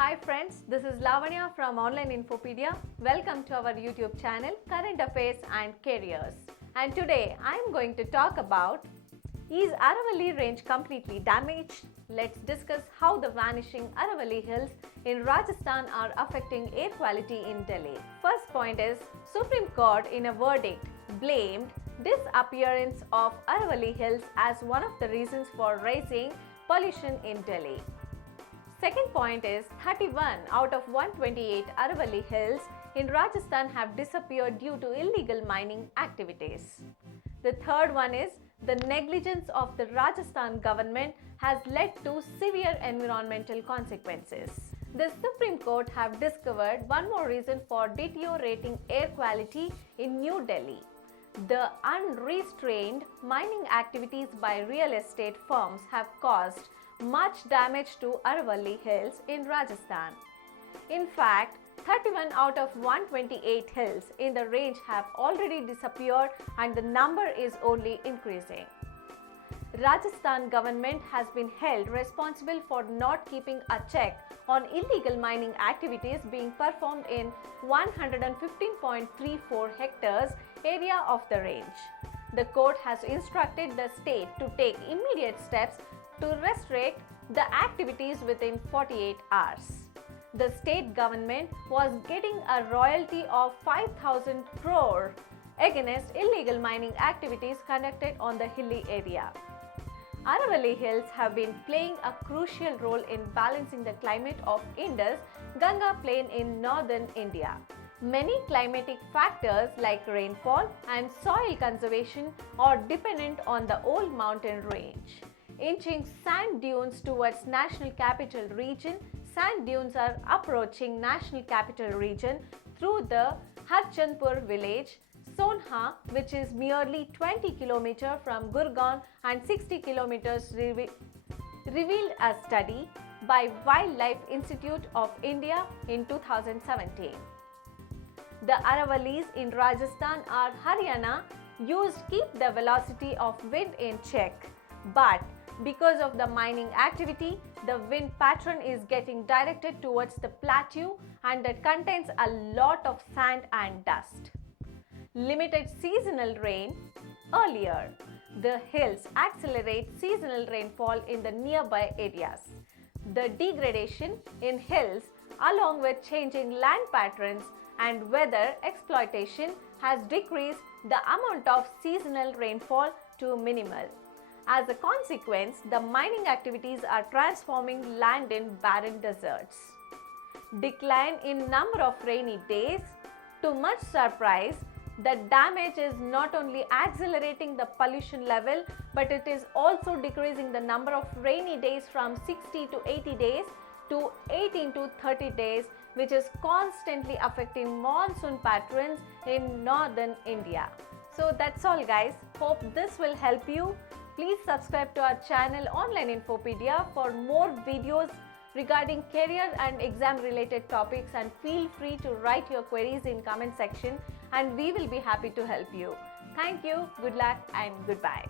Hi friends, this is Lavanya from Online Infopedia. Welcome to our YouTube channel Current Affairs and Careers. And today I am going to talk about, is Aravalli Range completely damaged? Let's discuss how the vanishing Aravalli Hills in Rajasthan are affecting air quality in Delhi. First point is, Supreme Court in a verdict blamed disappearance of Aravalli Hills as one of the reasons for rising pollution in Delhi. Second point is, 31 out of 128 Aravalli Hills in Rajasthan have disappeared due to illegal mining activities. The third one is, the negligence of the Rajasthan government has led to severe environmental consequences. The Supreme Court have discovered one more reason for deteriorating air quality in New Delhi. The unrestrained mining activities by real estate firms have caused much damage to Aravalli Hills in Rajasthan. In fact, 31 out of 128 hills in the range have already disappeared and the number is only increasing. Rajasthan government has been held responsible for not keeping a check on illegal mining activities being performed in 115.34 hectares area of the range. The court has instructed the state to take immediate steps to restrict the activities within 48 hours. The state government was getting a royalty of 5,000 crore against illegal mining activities conducted on the hilly area. Aravalli Hills have been playing a crucial role in balancing the climate of Indus-Ganga plain in northern India. Many climatic factors like rainfall and soil conservation are dependent on the old mountain range. Inching sand dunes towards National Capital Region, sand dunes are approaching National Capital Region through the Harchandpur village, Sonha, which is merely 20 km from Gurgaon and 60 km, revealed a study by Wildlife Institute of India in 2017. The Aravallis in Rajasthan or Haryana used keep the velocity of wind in check, but because of the mining activity, the wind pattern is getting directed towards the plateau and that contains a lot of sand and dust. Limited seasonal rain. Earlier, the hills accelerate seasonal rainfall in the nearby areas. The degradation in hills along with changing land patterns and weather exploitation has decreased the amount of seasonal rainfall to minimal. As a consequence, the mining activities are transforming land in barren deserts. Decline in number of rainy days. To much surprise, the damage is not only accelerating the pollution level, but it is also decreasing the number of rainy days from 60 to 80 days to 18 to 30 days, which is constantly affecting monsoon patterns in northern India. So that's all guys. Hope this will help you. Please subscribe to our channel Online Infopedia for more videos regarding career and exam related topics, and feel free to write your queries in comment section and we will be happy to help you. Thank you, good luck and goodbye.